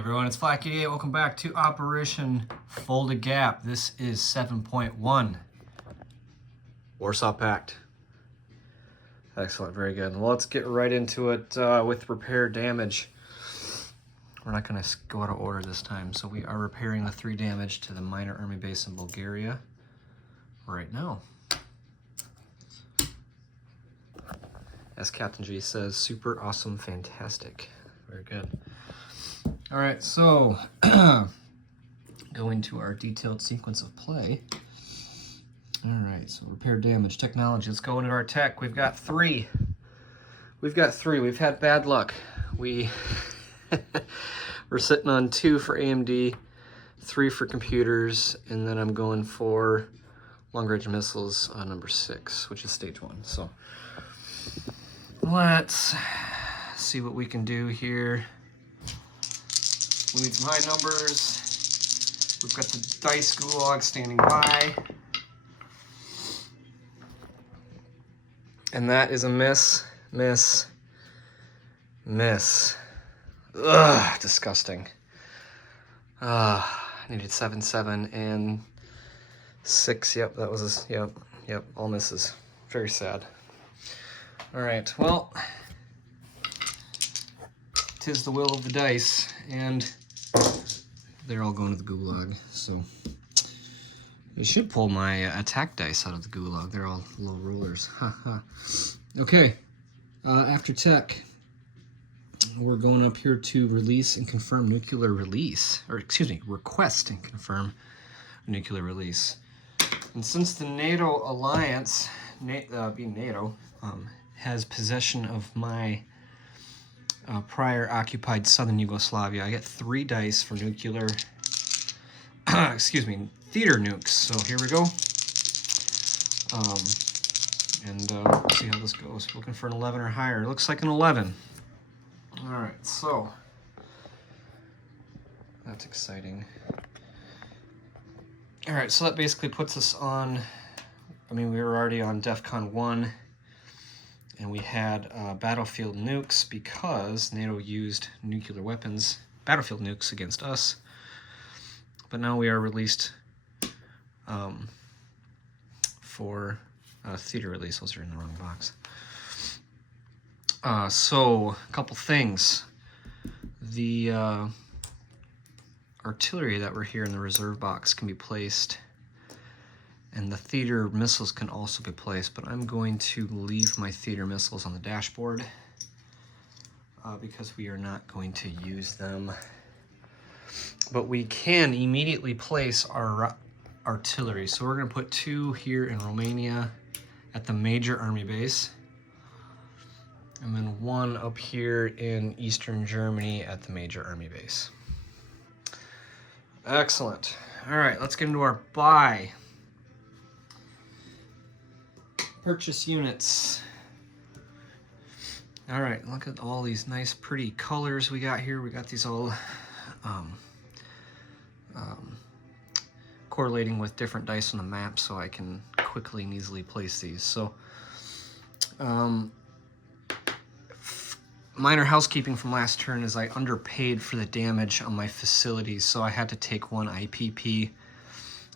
everyone, it's Flack88. Welcome back to Operation Fulda Gap. This is 7.1. Warsaw Pact. Excellent, very good. Well, let's get right into it with repair damage. We're not going to go out of order this time, so we are repairing the 3 damage to the minor army base in Bulgaria right now. As Captain G says, super awesome, fantastic. Very good. All right, so going to our detailed sequence of play. All right, so repair damage, technology. Let's go into our tech. We've got 3. We've had bad luck. We're sitting on 2 for AMD, 3 for computers, and then I'm going for long-range missiles on number 6, which is stage 1. So let's see what we can do here. We need some high numbers. We've got the dice gulag standing by. And that is a miss, miss, miss. Ugh, disgusting. I needed 7, 7, and 6. Yep, that was a, yep, all misses. Very sad. All right, well, 'tis the will of the dice, and they're all going to the gulag, so I should pull my attack dice out of the gulag. They're all low rollers. Okay, after tech, we're going up here to release and confirm nuclear release, or excuse me, request and confirm nuclear release. And since the NATO alliance, being NATO, has possession of my prior occupied southern Yugoslavia, I get 3 dice for nuclear, excuse me, theater nukes. So here we go. Let's see how this goes. Looking for an 11 or higher. It looks like an 11. All right, so that's exciting. All right, so that basically puts us on, I mean, we were already on DEFCON 1, and we had battlefield nukes because NATO used nuclear weapons, battlefield nukes against us. But now we are released for theater release. Those are in the wrong box. So, a couple things. The artillery that were here in the reserve box can be placed, and the theater missiles can also be placed, but I'm going to leave my theater missiles on the dashboard because we are not going to use them. But we can immediately place our artillery. So we're going to put 2 here in Romania at the major army base, and then 1 up here in Eastern Germany at the major army base. Excellent. All right, let's get into our buy. Purchase units. All right, look at all these nice pretty colors we got here. We got these all correlating with different dice on the map, so I can quickly and easily place these. So minor housekeeping from last turn is I underpaid for the damage on my facilities, so I had to take 1 IPP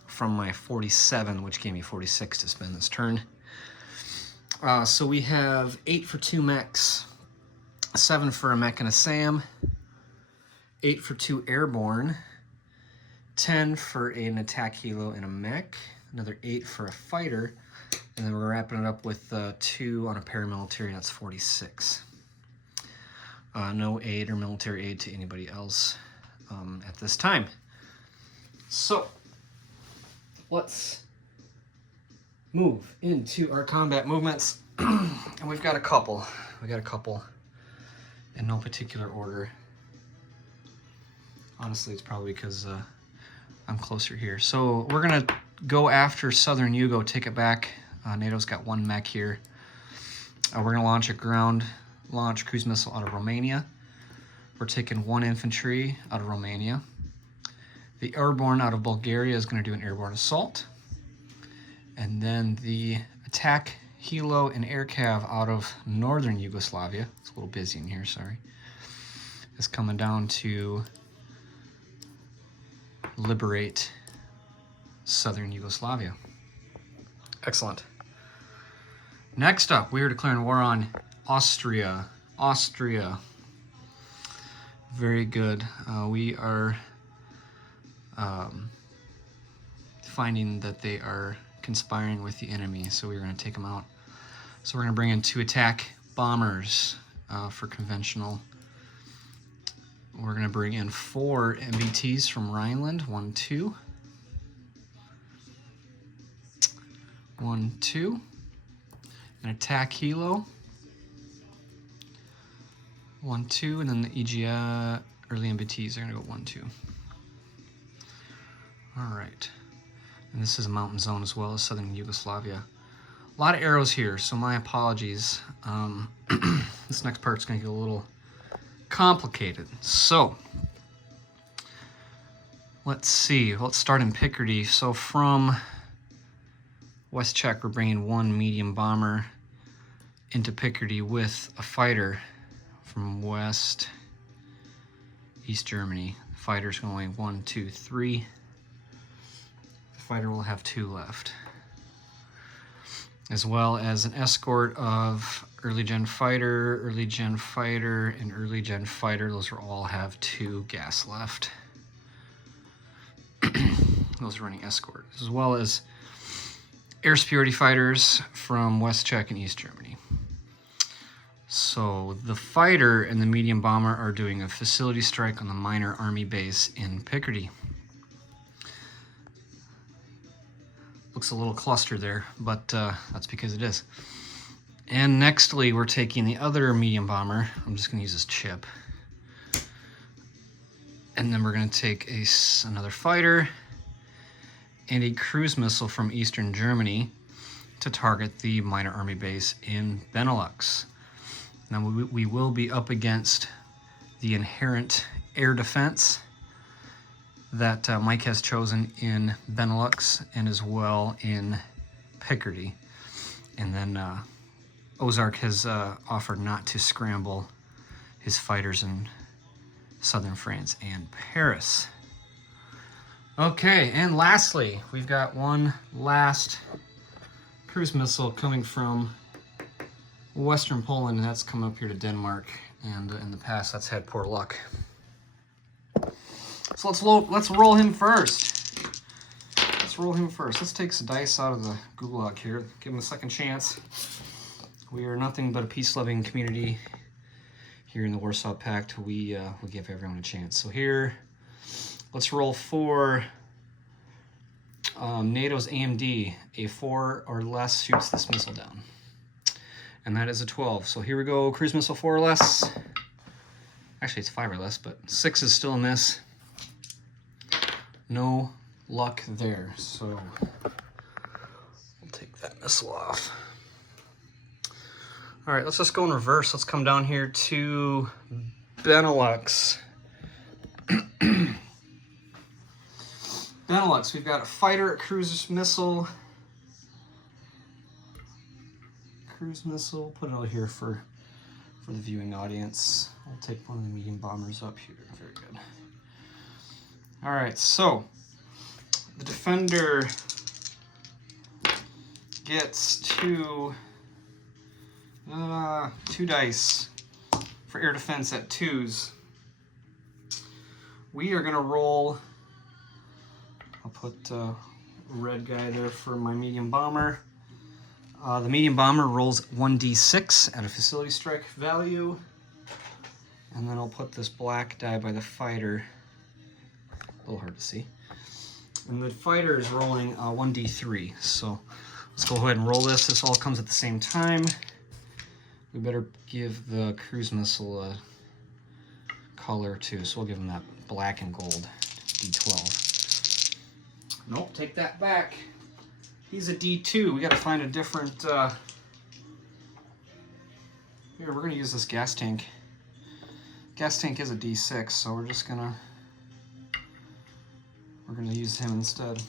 from my 47, which gave me 46 to spend this turn. So we have 8 for 2 mechs, 7 for a mech and a SAM, 8 for 2 airborne, 10 for an attack helo and a mech, another 8 for a fighter, and then we're wrapping it up with 2 on a paramilitary, and that's 46. No aid or military aid to anybody else at this time. So let's move into our combat movements, and we've got a couple. We got a couple in no particular order. Honestly, it's probably because I'm closer here. So we're gonna go after Southern Yugo, take it back. NATO's got 1 mech here. We're gonna launch a ground launch cruise missile out of Romania. We're taking 1 infantry out of Romania. The airborne out of Bulgaria is gonna do an airborne assault. And then the attack helo and air cav out of northern Yugoslavia, it's a little busy in here, sorry, is coming down to liberate southern Yugoslavia. Excellent. Next up, we are declaring war on Austria. Austria. Very good. We are finding that they are conspiring with the enemy, so we're going to take them out. So we're going to bring in 2 attack bombers for conventional. We're going to bring in 4 MBTs from Rhineland. 1, 2. 1, 2. An attack helo. 1, 2, and then the EGI early MBTs are going to go 1, 2. All right. And this is a mountain zone as well as southern Yugoslavia. A lot of arrows here, so my apologies. This next part's going to get a little complicated. So, let's see. Let's start in Picardy. So from West Czech, we're bringing 1 medium bomber into Picardy with a fighter from West East Germany. The fighter's going 1, 2, 3. The fighter will have 2 left, as well as an escort of early gen fighter, and early gen fighter. Those will all have 2 gas left. Those are running escort, as well as air superiority fighters from West Czech and East Germany. So the fighter and the medium bomber are doing a facility strike on the minor army base in Picardy. Looks a little clustered there, but that's because it is. And nextly, we're taking the other medium bomber. I'm just going to use this chip. And then we're going to take another fighter and a cruise missile from Eastern Germany to target the minor army base in Benelux. Now we will be up against the inherent air defense that Mike has chosen in Benelux and as well in Picardy. And then Ozark has offered not to scramble his fighters in southern France and Paris. Okay, and lastly, we've got one last cruise missile coming from Western Poland, and that's coming up here to Denmark. And in the past, that's had poor luck. So let's roll him first. Let's take some dice out of the gulag here. Give him a second chance. We are nothing but a peace-loving community here in the Warsaw Pact. We give everyone a chance. So here, let's roll for NATO's AMD. A 4 or less shoots this missile down. And that is a 12. So here we go, cruise missile 4 or less. Actually, it's 5 or less, but 6 is still a miss. No luck there. So we'll take that missile off. All right, let's just go in reverse. Let's come down here to Benelux. Benelux, we've got a fighter, a cruise missile. Cruise missile, put it over here for the viewing audience. I'll take one of the medium bombers up here. Very good. All right, so the defender gets two dice for air defense at 2s. We are gonna roll. I'll put a red guy there for my medium bomber. The medium bomber rolls 1d6 at a facility strike value. And then I'll put this black die by the fighter. A little hard to see. And the fighter is rolling 1d3. So let's go ahead and roll this. This all comes at the same time. We better give the cruise missile a color too. So we'll give him that black and gold d12. Nope, take that back. He's a D2. We got to find a different. Here, we're going to use this gas tank. Gas tank is a D6, so we're going to use him instead.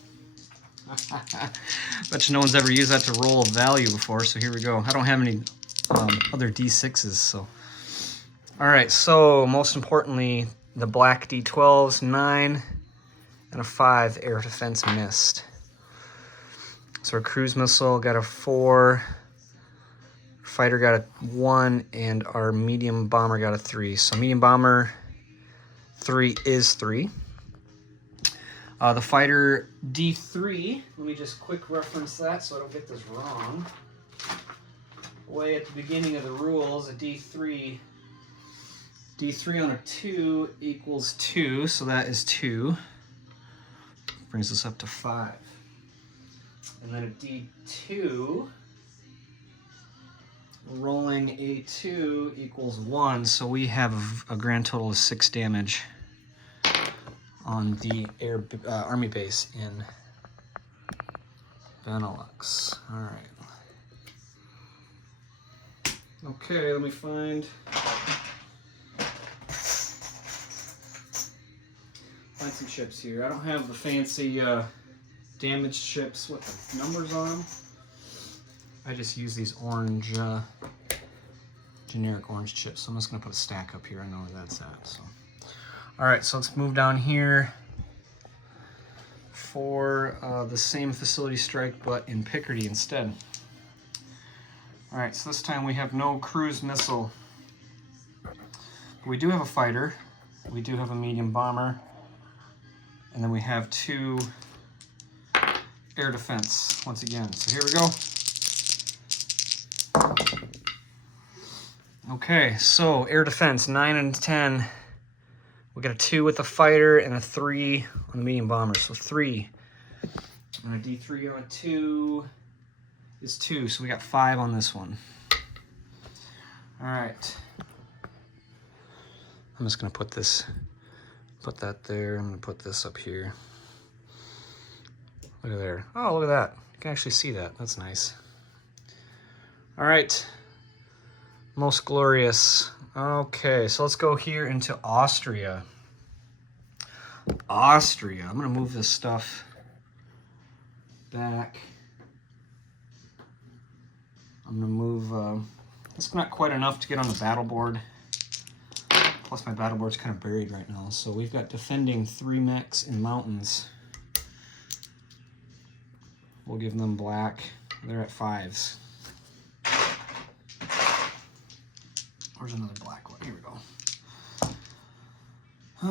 Bet you no one's ever used that to roll a value before, so here we go. I don't have any other D6s, so. All right, so most importantly, the black D12s, 9, and a 5 air defense missed. So our cruise missile got a 4, fighter got a 1, and our medium bomber got a 3. So medium bomber 3 is 3. The fighter D3, let me just quick reference that so I don't get this wrong. Way at the beginning of the rules, a D3 on a 2 equals 2, so that is 2. Brings us up to 5. And then a D2, rolling A2 equals 1, so we have a grand total of 6 damage on the Army base in Benelux. All right. Okay, let me find some chips here. I don't have the fancy damaged chips with the numbers on them. I just use these orange, generic orange chips. So I'm just gonna put a stack up here. I know where that's at. So, all right, so let's move down here for the same facility strike, but in Picardy instead. All right, so this time we have no cruise missile. We do have a fighter. We do have a medium bomber. And then we have 2 air defense once again. So here we go. Okay, so air defense, 9 and 10. We got a 2 with the fighter and a 3 on the medium bomber. So 3. And a D3 on a 2 is 2. So we got 5 on this one. All right. I'm just gonna put that there. I'm gonna put this up here. Look at there. Oh, look at that. You can actually see that. That's nice. All right. Most glorious. Okay, so let's go here into Austria. Austria. I'm gonna move this stuff back. I'm gonna move, it's not quite enough to get on the battle board. Plus my battle board's kind of buried right now. So we've got defending 3 mechs in mountains. We'll give them black. They're at 5s. Where's another black one? Here we go.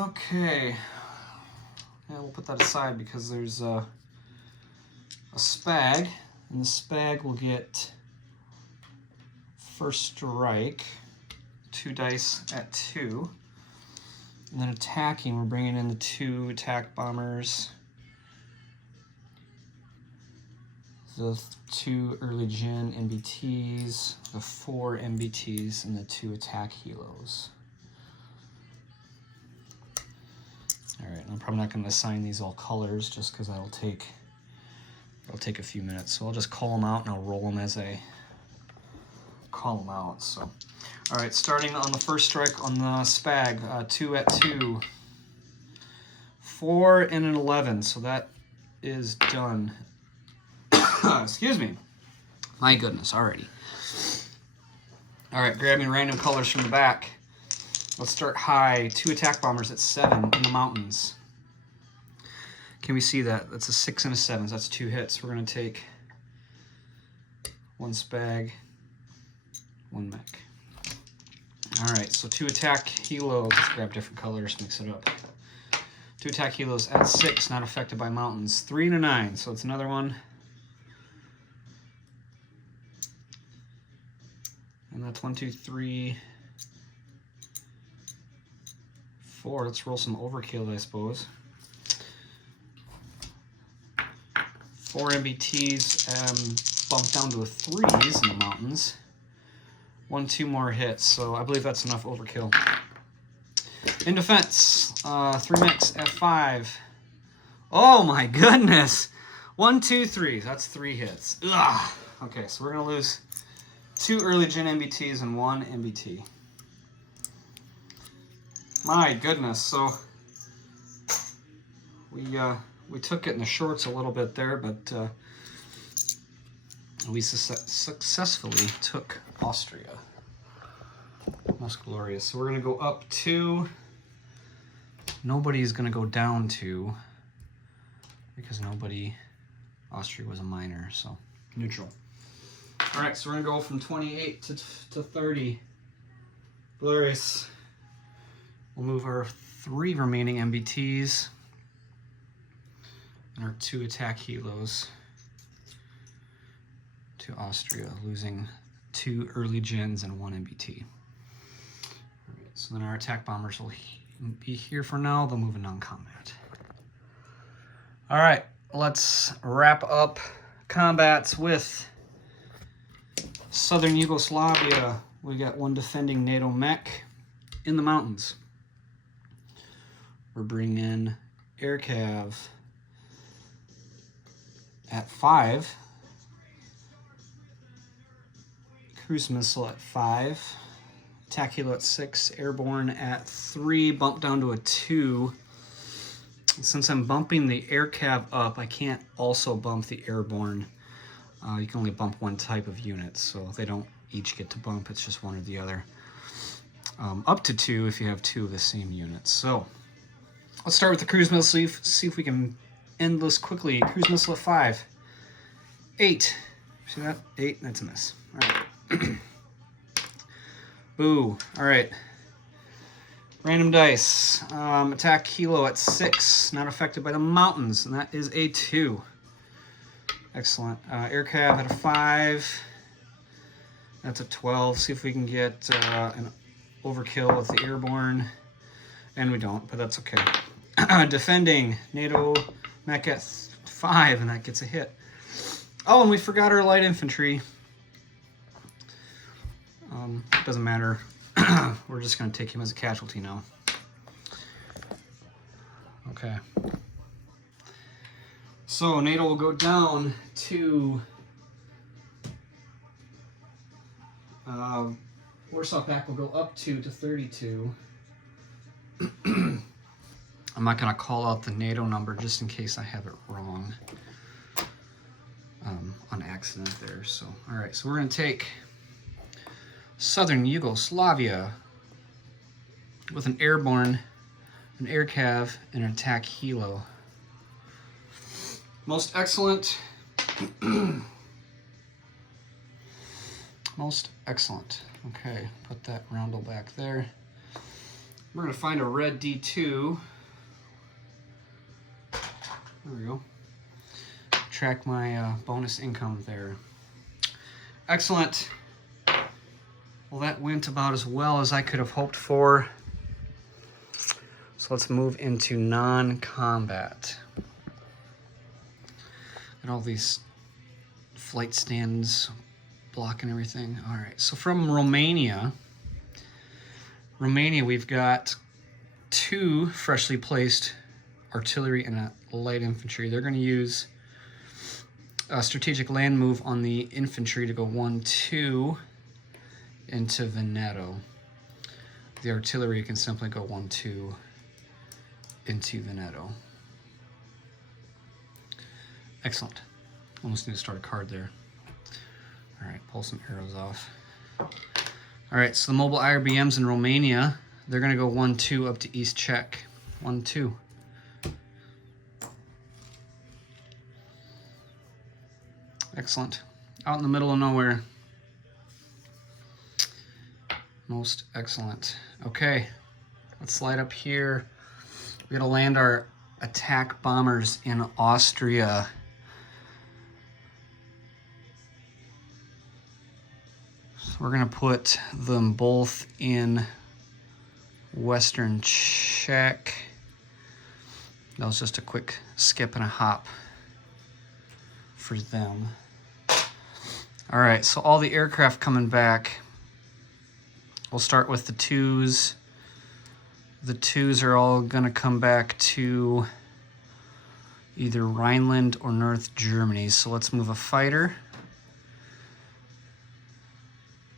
Okay. Yeah, we'll put that aside because there's a spag. And the spag will get first strike. 2 dice at 2. And then attacking, we're bringing in the 2 attack bombers, the 2 early gen MBTs, the 4 MBTs, and the 2 attack helos. All right, I'm probably not going to assign these all colors just because that'll take a few minutes. So I'll just call them out and I'll roll them as I call them out. So. All right, starting on the first strike on the spag, 2 at 2, 4 and an 11, so that is done. Excuse me. My goodness, already. All right, grabbing random colors from the back. Let's start high. 2 attack bombers at 7 in the mountains. Can we see that? That's a 6 and a 7, so that's 2 hits. We're gonna take 1 spag, 1 mech. All right, so 2 attack helos. Let's grab different colors, mix it up. 2 attack helos at 6, not affected by mountains. 3 and a 9, so it's another one. And that's 1, 2, 3, 4. Let's roll some overkill, I suppose. 4 MBTs bumped down to a 3s in the mountains. 1, 2 more hits, so I believe that's enough overkill. In defense, 3 mechs at 5. Oh my goodness! 1, 2, 3. That's 3 hits. Ugh. Okay, so we're gonna lose 2 early gen MBTs and 1 MBT. My goodness, so we took it in the shorts a little bit there, but we successfully took Austria. Most glorious. So we're going to go up 2. Nobody's going to go down 2. because Austria was a minor, so neutral. All right, so we're gonna go from 28 to 30. Glorious. We'll move our 3 remaining MBTs and our 2 attack helos to Austria, losing 2 early gens and 1 MBT. All right, so then our attack bombers will be here for now. They'll move in non-combat. All right, let's wrap up combats with Southern Yugoslavia. We got 1 defending NATO mech in the mountains. We're bringing in air cav at 5, cruise missile at 5, attack helo at 6, airborne at 3, bump down to a 2. Since I'm bumping the air cav up, I can't also bump the airborne. You can only bump 1 type of unit, so they don't each get to bump, it's just one or the other. Up to 2 if you have 2 of the same units. So let's start with the cruise missile, see if we can end this quickly. Cruise missile at 5. 8. See that? 8, that's a miss. All right. Boo. All right. Random dice. Attack helo at 6, not affected by the mountains, and that is a 2. Excellent. Air cav at a 5. That's a 12. See if we can get an overkill with the airborne. And we don't, but that's okay. Defending NATO mech at 5, and that gets a hit. Oh, and we forgot our light infantry. Doesn't matter. We're just going to take him as a casualty now. Okay. So NATO will go down to Warsaw Pact will go up 2 to 32. I'm not going to call out the NATO number just in case I have it wrong on accident there. So, all right, so we're going to take Southern Yugoslavia with an airborne, an air cav, and an attack helo. Most excellent. Most excellent. Okay, put that roundel back there. We're going to find a red D2. There we go. Track my bonus income there. Excellent. Well, that went about as well as I could have hoped for. So let's move into non-combat. And all these flight stands blocking everything. All right, so from Romania, we've got 2 freshly placed artillery and a light infantry. They're going to use a strategic land move on the infantry to go 1-2 into Veneto. The artillery can simply go 1-2 into Veneto. Excellent. Almost need to start a card there. All right, pull some arrows off. All right, so the mobile IRBMs in Romania, they're going to go 1-2 up to East Czech. 1-2. Excellent. Out in the middle of nowhere. Most excellent. Okay, let's slide up here. We're going to land our attack bombers in Austria. So we're going to put them both in Western Czech. That was just a quick skip and a hop for them. All right, so all the aircraft coming back. We'll start with the 2s. The 2s are all gonna come back to either Rhineland or North Germany. So let's move a fighter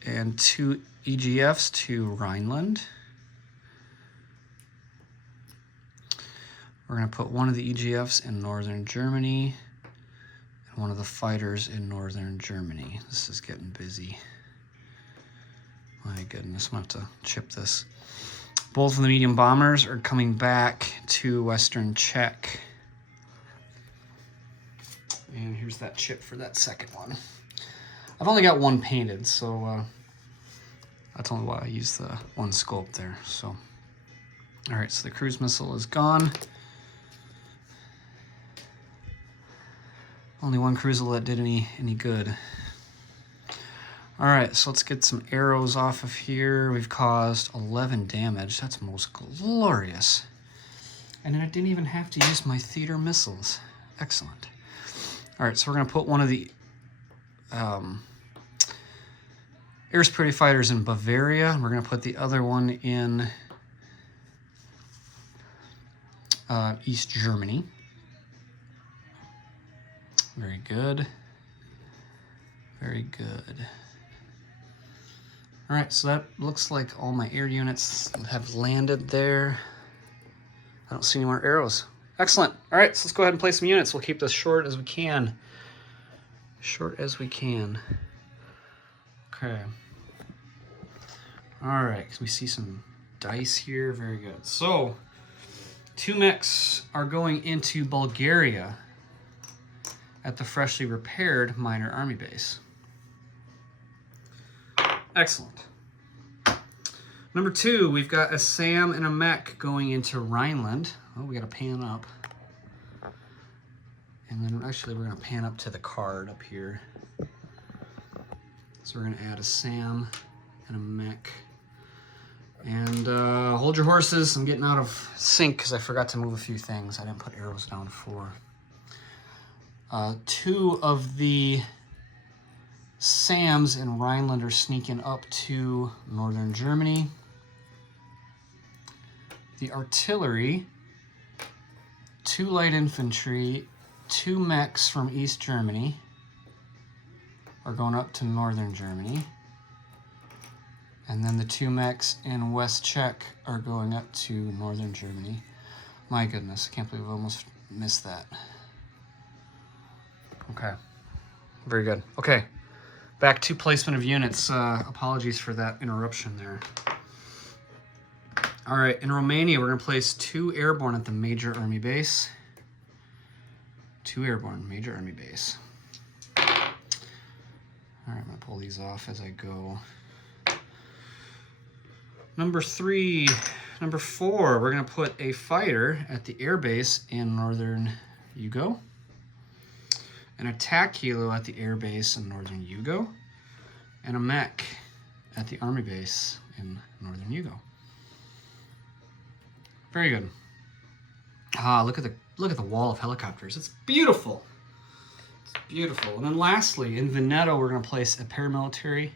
and 2 EGFs to Rhineland. We're gonna put one of the EGFs in Northern Germany and one of the fighters in Northern Germany. This is getting busy. My goodness, I'm going to have to chip this. Both of the medium bombers are coming back to Western Czech. And here's that chip for that second one. I've only got one painted, so that's only why I use the one sculpt there. So, all right, so the cruise missile is gone. Only one cruise missile that did any good. All right, so let's get some arrows off of here. We've caused 11 damage. That's most glorious. And then I didn't even have to use my theater missiles. Excellent. All right, so we're gonna put one of the air superiority fighters in Bavaria. And we're gonna put the other one in East Germany. Very good. Very good. All right, so that looks like all my air units have landed there. I don't see any more arrows. Excellent. All right, so let's go ahead and play some units. We'll keep this short as we can. Short as we can. Okay. All right, we see some dice here. Very good. So, 2 mechs are going into Bulgaria at the freshly repaired minor army base. Excellent. Number 2, we've got a SAM and a mech going into Rhineland. Oh, we got to pan up. And then actually we're going to pan up to the card up here. So we're going to add a SAM and a mech. And hold your horses. I'm getting out of sync because I forgot to move a few things. I didn't put arrows down for. 2 of the SAMs in Rhineland are sneaking up to northern Germany. The artillery, 2 light infantry, 2 mechs from East Germany are going up to northern Germany. And then the 2 mechs in West Czech are going up to northern Germany. My goodness, I can't believe I almost missed that. Okay, very good. Okay, back to placement of units. Apologies for that interruption there. All right, in Romania, we're gonna place 2 airborne at the major army base. 2 airborne, major army base. All right, I'm gonna pull these off as I go. Number 4, we're gonna put a fighter at the air base in northern Yugo. An attack helo at the air base in northern Yugo. And a mech at the army base in northern Yugo. Very good. Look at the wall of helicopters. It's beautiful. It's beautiful. And then lastly, in Veneto, we're going to place a paramilitary,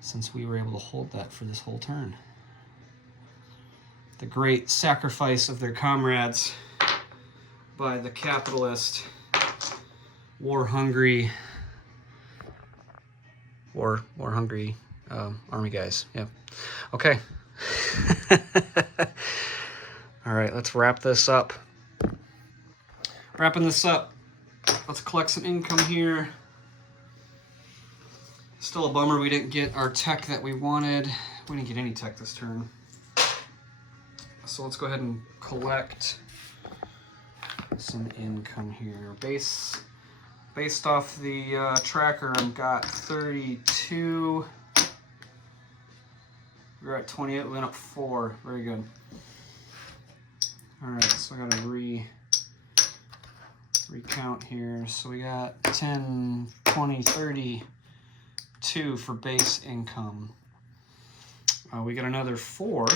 since we were able to hold that for this whole turn. The great sacrifice of their comrades by the capitalist, war-hungry army guys. Yeah. Okay. All right, let's wrap this up. Wrapping this up, let's collect some income here. Still a bummer we didn't get our tech that we wanted. We didn't get any tech this turn. So let's go ahead and collect some income here. Based off the tracker, I've got 32. We're at 28, we went up 4. Very good. All right, so I gotta recount here. So we got 10, 20, 32 for base income. We got another 4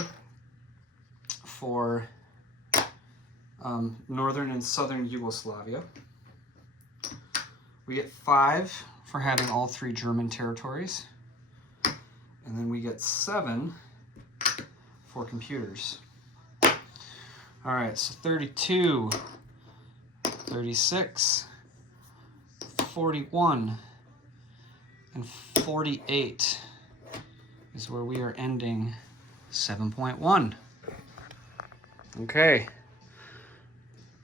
for northern and southern Yugoslavia. We get 5 for having all 3 German territories. And then we get 7 for computers. All right, so 32, 36, 41, and 48 is where we are ending 7.1. Okay,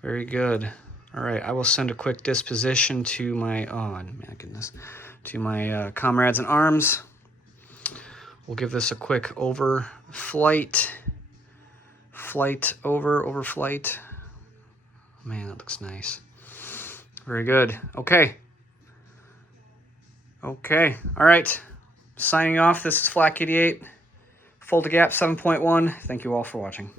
very good. All right, I will send a quick disposition to my, to my comrades in arms. We'll give this a quick overflight. Overflight. Man, that looks nice. Very good. Okay. Okay. All right. Signing off. This is Flak88, Fulda Gap 7.1. Thank you all for watching.